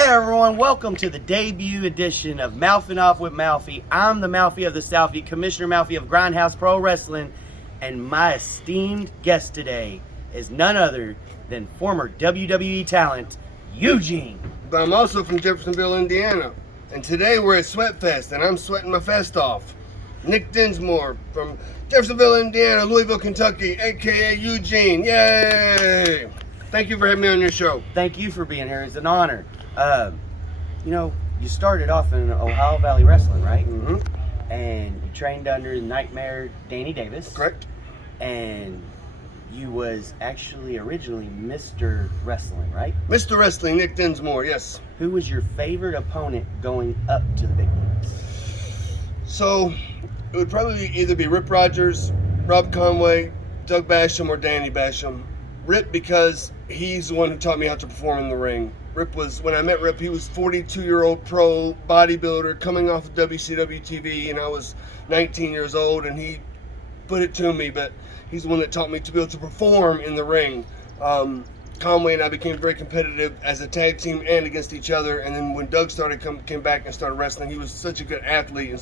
Hey everyone, welcome to the debut edition of Mouthin Off with Malfy. I'm the Malfy of the Southie, Commissioner Malfy of Grindhouse Pro Wrestling, and my esteemed guest today is none other than former WWE talent, Eugene. But I'm also from Jeffersonville, Indiana. And today we're at Sweatfest, and I'm sweating my fest off. Nick Dinsmore from Jeffersonville, Indiana, Louisville, Kentucky, a.k.a. Eugene. Yay! Thank you for having me on your show. Thank you for being here. It's an honor. You started off in Ohio Valley Wrestling, right? Mm-hmm. And you trained under Nightmare Danny Davis. Correct. And you was actually originally Mr. Wrestling, right? Mr. Wrestling, Nick Dinsmore, yes. Who was your favorite opponent going up to the big leagues? So, it would probably either be Rip Rogers, Rob Conway, Doug Basham, or Danny Basham. Rip because he's the one who taught me how to perform in the ring. Rip was, when I met Rip, he was 42-year-old pro bodybuilder coming off of WCW TV, and I was 19 years old, and he put it to me, but he's the one that taught me to be able to perform in the ring. Conway and I became very competitive as a tag team and against each other, and then when Doug came back and started wrestling, he was such a good athlete and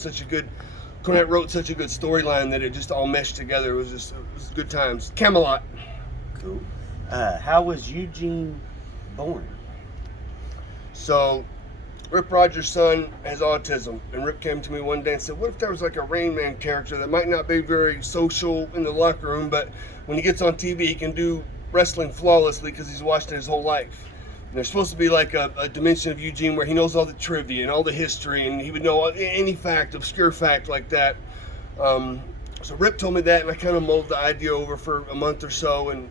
Cornette wrote such a good storyline that it just all meshed together. It was good times. Camelot. Cool. How was Eugene born? So, Rip Rogers' son has autism, and Rip came to me one day and said, what if there was like a Rain Man character that might not be very social in the locker room, but when he gets on TV, he can do wrestling flawlessly because he's watched it his whole life. And there's supposed to be like a dimension of Eugene where he knows all the trivia and all the history, and he would know any fact, obscure fact like that. So Rip told me that, and I kind of mulled the idea over for a month or so, and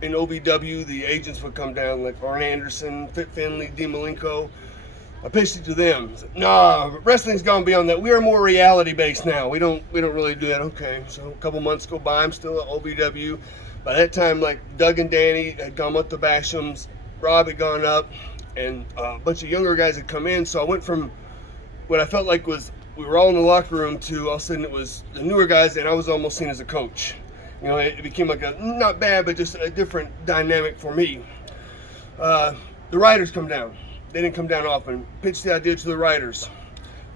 in OVW, the agents would come down, like Arn Anderson, Fit Finley, Dean Malenko. I pitched it to them. I said, nah, wrestling's gone beyond that. We are more reality-based now. We don't really do that. Okay, so a couple months go by. I'm still at OVW. By that time, like Doug and Danny had gone up to Basham's. Rob had gone up, and a bunch of younger guys had come in. So I went from what I felt like was we were all in the locker room to all of a sudden it was the newer guys, and I was almost seen as a coach. You know, it became like not bad, but just a different dynamic for me. The writers come down. They didn't come down often. Pitched the idea to the writers.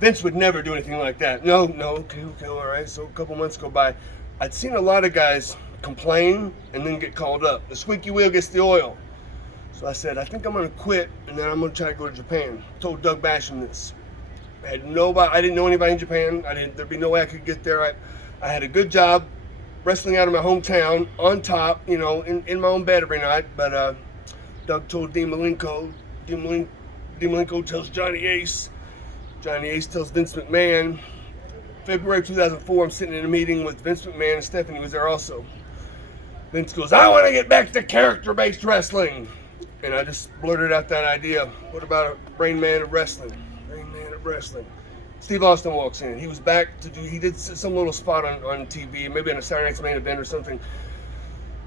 Vince would never do anything like that. No, okay, all right. So a couple months go by. I'd seen a lot of guys complain and then get called up. The squeaky wheel gets the oil. So I said, I think I'm going to quit, and then I'm going to try to go to Japan. Told Doug Basham this. I didn't know anybody in Japan. There'd be no way I could get there. I had a good job wrestling out of my hometown, on top, you know, in my own bed every night. But Doug told Dean Malenko. Dean Malenko tells Johnny Ace. Johnny Ace tells Vince McMahon. February 2004, I'm sitting in a meeting with Vince McMahon, and Stephanie was there also. Vince goes, I want to get back to character-based wrestling. And I just blurted out that idea. What about a Rain Man of wrestling? Rain Man of wrestling. Steve Austin walks in. He was back he did some little spot on TV, maybe on a Saturday Night's Main Event or something.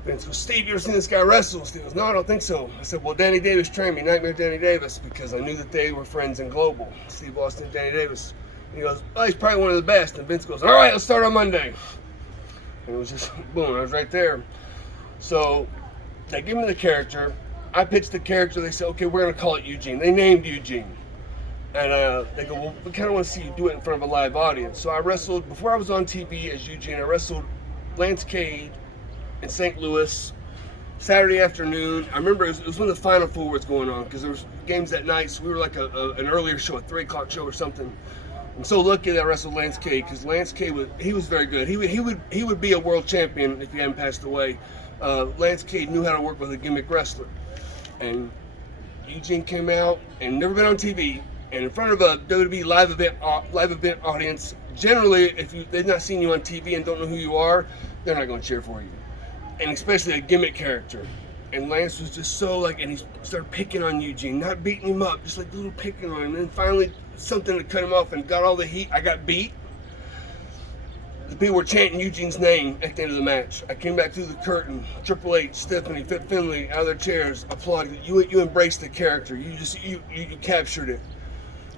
Vince goes, Steve, you ever seen this guy wrestle? Steve goes, no, I don't think so. I said, well, Danny Davis trained me, Nightmare Danny Davis, because I knew that they were friends in Global. Steve Austin and Danny Davis. And he goes, oh, he's probably one of the best. And Vince goes, all right, let's start on Monday. And it was just, boom, I was right there. So they give me the character. I pitched the character. They said, okay, we're going to call it Eugene. They named Eugene. And they go, well, we kind of want to see you do it in front of a live audience. So I wrestled, before I was on TV as Eugene, I wrestled Lance Cade in St. Louis, Saturday afternoon. I remember it was when the Final Four was going on, because there was games that night, so we were like an earlier show, a 3 o'clock show or something. I'm so lucky that I wrestled Lance Cade, because Lance Cade was very good. He would be a world champion if he hadn't passed away. Lance Cade knew how to work with a gimmick wrestler. And Eugene came out and never been on TV. And in front of a WWE live event audience, generally, if they've not seen you on TV and don't know who you are, they're not going to cheer for you. And especially a gimmick character. And Lance was just so like, and he started picking on Eugene, not beating him up, just like a little picking on him. And then finally, something to cut him off and got all the heat. I got beat. The people were chanting Eugene's name at the end of the match. I came back through the curtain. Triple H, Stephanie, Fit Finley, out of their chairs, applauded. You embraced the character. You captured it.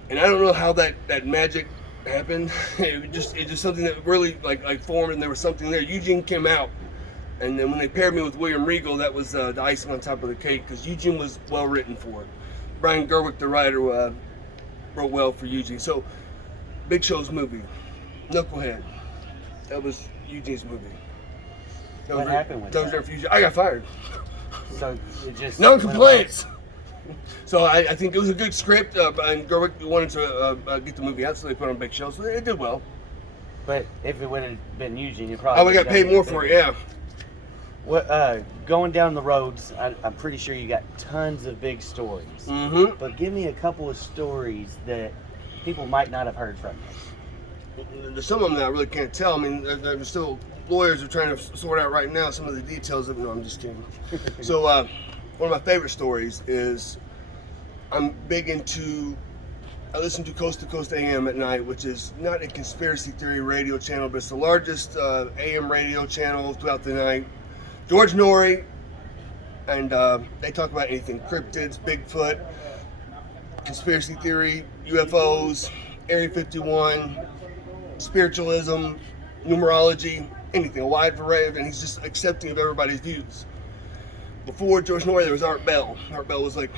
And I don't know how that magic happened. It was just something that really like formed, and there was something there. Eugene came out, and then when they paired me with William Regal, that was the icing on top of the cake, because Eugene was well written for it. Brian Gerwick, the writer, wrote well for Eugene. So, Big Show's movie, Knucklehead, that was Eugene's movie. What happened with that? Eugene. I got fired. So it just No complaints. So I think it was a good script, and Gerwick wanted to get the movie out, so they put it on Big Show, so it did well. But if it would have been Eugene, you probably I would have got paid more for it, yeah. What going down the roads? I'm pretty sure you got tons of big stories. Mm-hmm. But give me a couple of stories that people might not have heard from you. There's some of them that I really can't tell. I mean, there's still lawyers are trying to sort out right now some of the details of it. No, I'm just kidding. So one of my favorite stories is I listen to Coast to Coast AM at night, which is not a conspiracy theory radio channel, but it's the largest AM radio channel throughout the night. George Norrie, and they talk about anything: cryptids, Bigfoot, conspiracy theory, UFOs, Area 51, spiritualism, numerology, anything, a wide variety, and he's just accepting of everybody's views. Before George Norrie, there was Art Bell. Art Bell was like,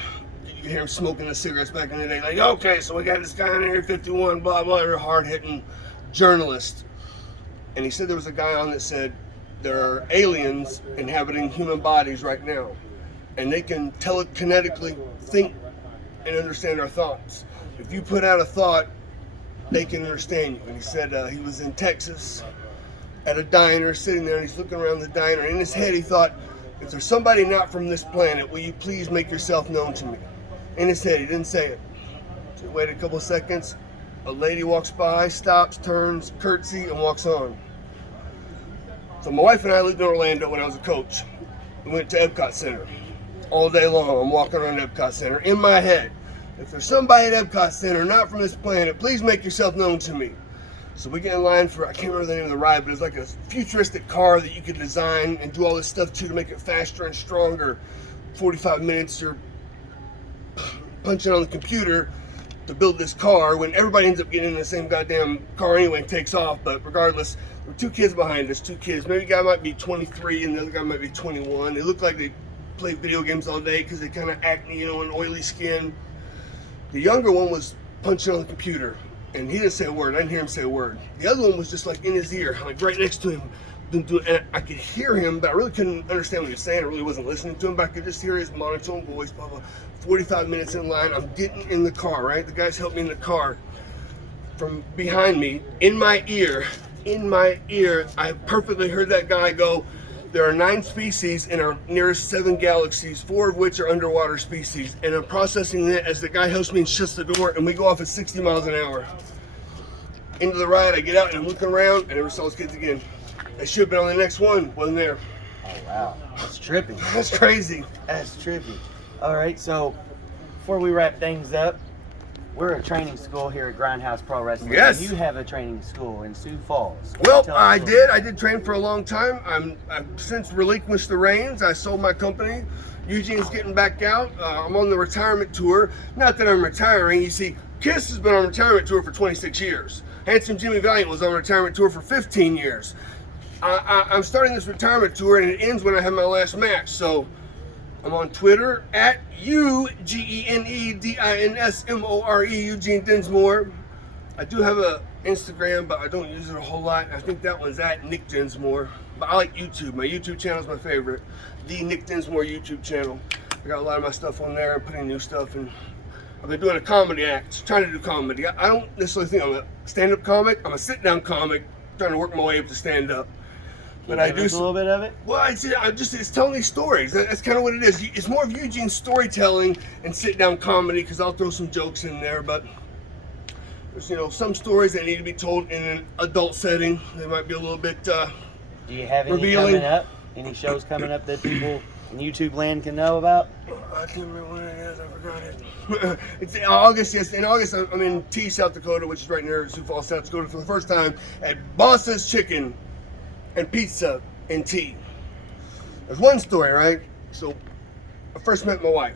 you could hear him smoking the cigarettes back in the day, like, okay, so we got this guy on Area 51, blah, blah, hard-hitting journalist. And he said there was a guy on that said, there are aliens inhabiting human bodies right now, and they can telekinetically think and understand our thoughts. If you put out a thought, they can understand you. And he said he was in Texas at a diner, sitting there, and he's looking around the diner. In his head, he thought, if there's somebody not from this planet, will you please make yourself known to me? In his head, he didn't say it. So he waited a couple of seconds. A lady walks by, stops, turns, curtsy, and walks on. So my wife and I lived in Orlando when I was a coach. We went to Epcot Center all day long. I'm walking around Epcot Center. In my head, if there's somebody at Epcot Center not from this planet, please make yourself known to me. So we get in line for, I can't remember the name of the ride, but it's like a futuristic car that you could design and do all this stuff to make it faster and stronger. 45 minutes you're punching on the computer to build this car when everybody ends up getting in the same goddamn car anyway and takes off. But regardless, there were two kids behind us, two kids. Maybe the guy might be 23 and the other guy might be 21. They look like they play video games all day because they kind of acne, and oily skin. The younger one was punching on the computer, and he didn't say a word. I didn't hear him say a word. The other one was just like in his ear, like right next to him. And I could hear him, but I really couldn't understand what he was saying. I really wasn't listening to him, but I could just hear his monotone voice, blah, blah. 45 minutes in line, I'm getting in the car, right? The guys helped me in the car. From behind me, in my ear, I perfectly heard that guy go, there are 9 species in our nearest 7 galaxies, 4 of which are underwater species. And I'm processing that as the guy helps me and shuts the door, and we go off at 60 miles an hour. Into the ride, I get out and I'm looking around, and I never saw those kids again. They should have been on the next one, wasn't there. Oh, wow. That's trippy. That's crazy. That's trippy. All right, so before we wrap things up, we're a training school here at Grindhouse Pro Wrestling. Yes. You have a training school in Sioux Falls. Well, Tell us I a little bit. did train for a long time. I've since relinquished the reins. I sold my company. Eugene's getting back out. I'm on the retirement tour. Not that I'm retiring. You see, Kiss has been on retirement tour for 26 years. Handsome Jimmy Valiant was on retirement tour for 15 years. I'm starting this retirement tour, and it ends when I have my last match. So I'm on Twitter at UGENEDINSMORE, Eugene Dinsmore. I do have a Instagram, but I don't use it a whole lot. I think that one's at Nick Dinsmore. But I like YouTube. My YouTube channel is my favorite. The Nick Dinsmore YouTube channel. I got a lot of my stuff on there. I'm putting new stuff, and I've been doing a comedy act, trying to do comedy. I don't necessarily think I'm a stand-up comic. I'm a sit-down comic, trying to work my way up to stand-up. But I do a little bit of it. Well, it's telling these stories. That's kind of what it is. It's more of Eugene's storytelling and sit-down comedy, because I'll throw some jokes in there. But there's some stories that need to be told in an adult setting. They might be a little bit Do you have any revealing. coming up? Any shows coming up that people in YouTube land can know about? I can't remember when it is. I forgot it. It's in August. Yes, in August I'm in T, South Dakota, which is right near Sioux Falls, South Dakota, for the first time at Boss's Chicken and Pizza in T. There's one story, right? So I first met my wife.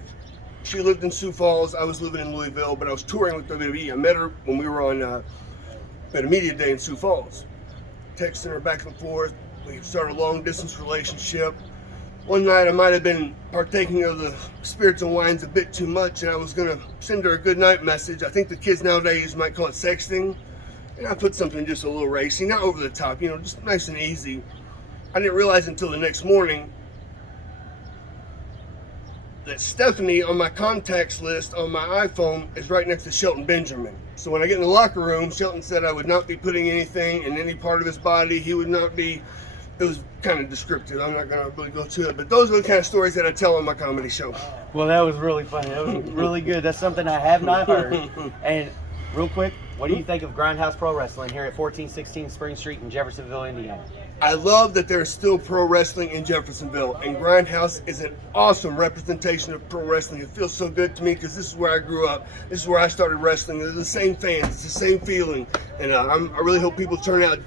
She lived in Sioux Falls. I was living in Louisville, but I was touring with WWE. I met her when we were on at a media day in Sioux Falls. Texting her back and forth. We started a long distance relationship. one night I might have been partaking of the spirits and wines a bit too much, and I was gonna send her a good night message. I think the kids nowadays might call it sexting. And I put something just a little racy, not over the top, you know, just nice and easy. I didn't realize until the next morning that Stephanie on my contacts list on my iPhone is right next to Shelton Benjamin. So when I get in the locker room, Shelton said I would not be putting anything in any part of his body. He would not be, it was kind of descriptive. I'm not going to really go to it, but those are the kind of stories that I tell on my comedy show. Well, that was really funny. That was really good. That's something I have not heard. And real quick, what do you think of Grindhouse Pro Wrestling here at 1416 Spring Street in Jeffersonville, Indiana? I love that there's still pro wrestling in Jeffersonville, and Grindhouse is an awesome representation of pro wrestling. It feels so good to me because this is where I grew up. This is where I started wrestling. They're the same fans. It's the same feeling, and I really hope people turn out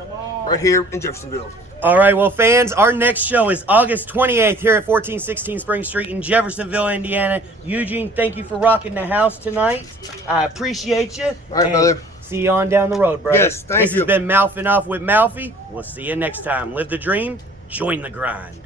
right here in Jeffersonville. All right, well, fans, our next show is August 28th here at 1416 Spring Street in Jeffersonville, Indiana. Eugene, thank you for rocking the house tonight. I appreciate you. All right, brother. See you on down the road, brother. Yes, thank you. This has been Mouthin' Off with Malfy. We'll see you next time. Live the dream, join the grind.